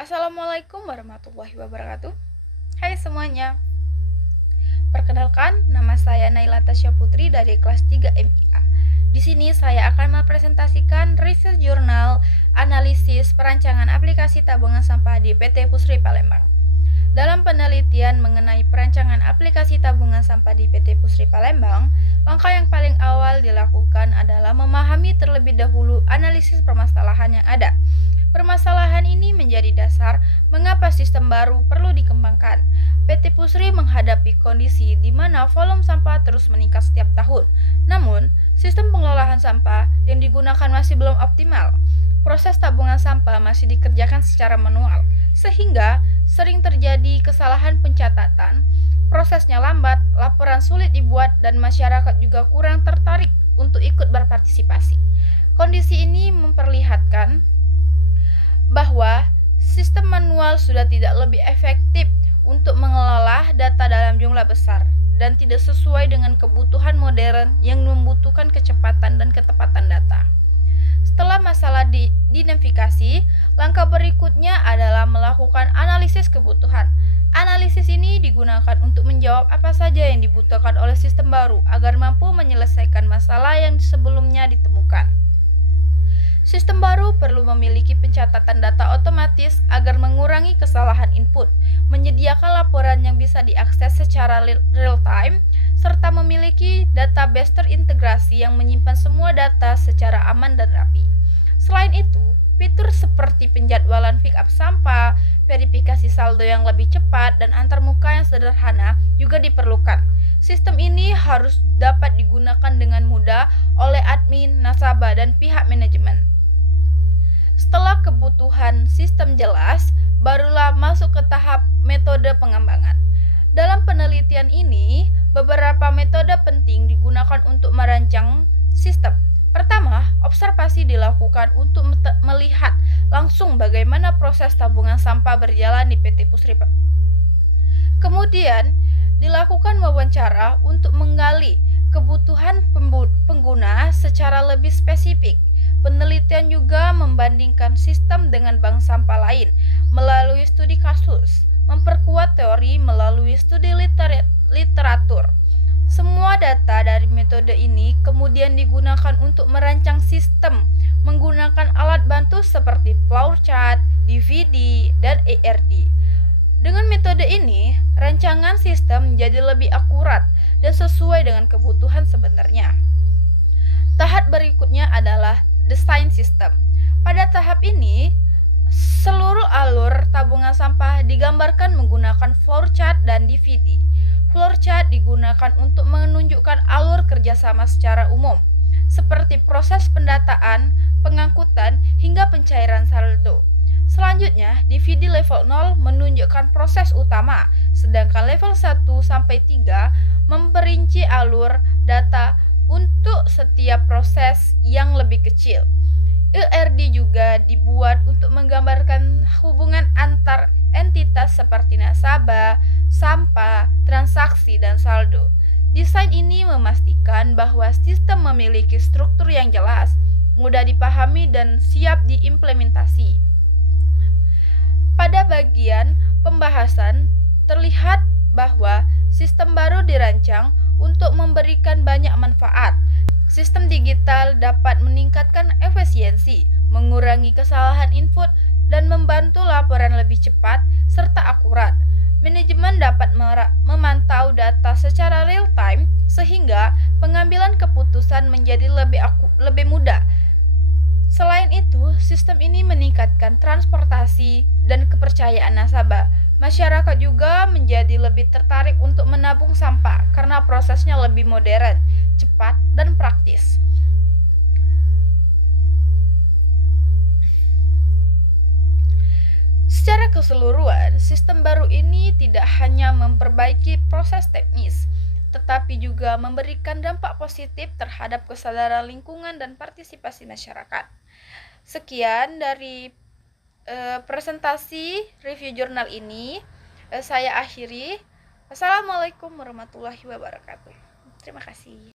Assalamualaikum warahmatullahi wabarakatuh. Hai semuanya. Perkenalkan, nama saya Naila Tasya Putri dari kelas 3 MIA. Di sini saya akan mempresentasikan review jurnal analisis perancangan aplikasi tabungan sampah di PT Pusri Palembang. Dalam penelitian mengenai perancangan aplikasi tabungan sampah di PT Pusri Palembang, langkah yang paling awal dilakukan adalah memahami terlebih dahulu analisis permasalahan yang ada. Permasalahan ini menjadi dasar mengapa sistem baru perlu dikembangkan. PT Pusri menghadapi kondisi di mana volume sampah terus meningkat setiap tahun. Namun, sistem pengelolaan sampah yang digunakan masih belum optimal. Proses tabungan sampah masih dikerjakan secara manual, sehingga sering terjadi kesalahan pencatatan, prosesnya lambat, laporan sulit dibuat, dan masyarakat juga kurang tertarik untuk ikut berpartisipasi. Kondisi ini memperlihatkan bahwa sistem manual sudah tidak lebih efektif untuk mengelola data dalam jumlah besar dan tidak sesuai dengan kebutuhan modern yang membutuhkan kecepatan dan ketepatan data. Setelah masalah diidentifikasi, langkah berikutnya adalah melakukan analisis kebutuhan. Analisis ini digunakan untuk menjawab apa saja yang dibutuhkan oleh sistem baru agar mampu menyelesaikan masalah yang sebelumnya ditemukan. Sistem baru perlu memiliki pencatatan data otomatis agar mengurangi kesalahan input, menyediakan laporan yang bisa diakses secara real-time, serta memiliki database terintegrasi yang menyimpan semua data secara aman dan rapi. Selain itu, fitur seperti penjadwalan pick up sampah, verifikasi saldo yang lebih cepat, dan antarmuka yang sederhana juga diperlukan. Sistem ini harus dapat digunakan dengan mudah oleh admin, nasabah, dan pihak manajemen. Setelah kebutuhan sistem jelas, barulah masuk ke tahap metode pengembangan. Dalam penelitian ini, beberapa metode penting digunakan untuk merancang sistem. Pertama, observasi dilakukan untuk melihat langsung bagaimana proses tabungan sampah berjalan di PT Pusri. Kemudian, dilakukan wawancara untuk menggali kebutuhan pengguna secara lebih spesifik. Penelitian juga membandingkan sistem dengan bank sampah lain melalui studi kasus, memperkuat teori melalui studi literatur. Semua data dari metode ini kemudian digunakan untuk merancang sistem menggunakan alat bantu seperti flowchart, DVD, dan ERD. Dengan metode ini, rancangan sistem menjadi lebih akurat dan sesuai dengan kebutuhan sebenarnya. Tahap berikutnya adalah desain sistem. Pada tahap ini, seluruh alur tabungan sampah digambarkan menggunakan flowchart dan DVD. Flowchart digunakan untuk menunjukkan alur kerjasama secara umum, seperti proses pendataan, pengangkutan, hingga pencairan saldo. Selanjutnya, DVD level 0 menunjukkan proses utama, sedangkan level 1 sampai 3 memperinci alur data untuk setiap proses yang lebih kecil. ERD juga dibuat untuk menggambarkan hubungan antar entitas seperti nasabah, sampah, transaksi, dan saldo. Desain ini memastikan bahwa sistem memiliki struktur yang jelas, mudah dipahami, dan siap diimplementasi. Pada bagian pembahasan, terlihat bahwa sistem baru dirancang untuk memberikan banyak manfaat. Sistem digital dapat meningkatkan efisiensi, mengurangi kesalahan input, dan membantu laporan lebih cepat serta akurat. Manajemen dapat memantau data secara real-time sehingga pengambilan keputusan menjadi lebih mudah. Selain itu, sistem ini meningkatkan transportasi dan kepercayaan nasabah. Masyarakat juga menjadi lebih tertarik untuk menabung sampah karena prosesnya lebih modern, cepat, dan praktis. Secara keseluruhan, sistem baru ini tidak hanya memperbaiki proses teknis, tetapi juga memberikan dampak positif terhadap kesadaran lingkungan dan partisipasi masyarakat. Sekian dari presentasi review jurnal ini saya akhiri. Wassalamualaikum warahmatullahi wabarakatuh. Terima kasih.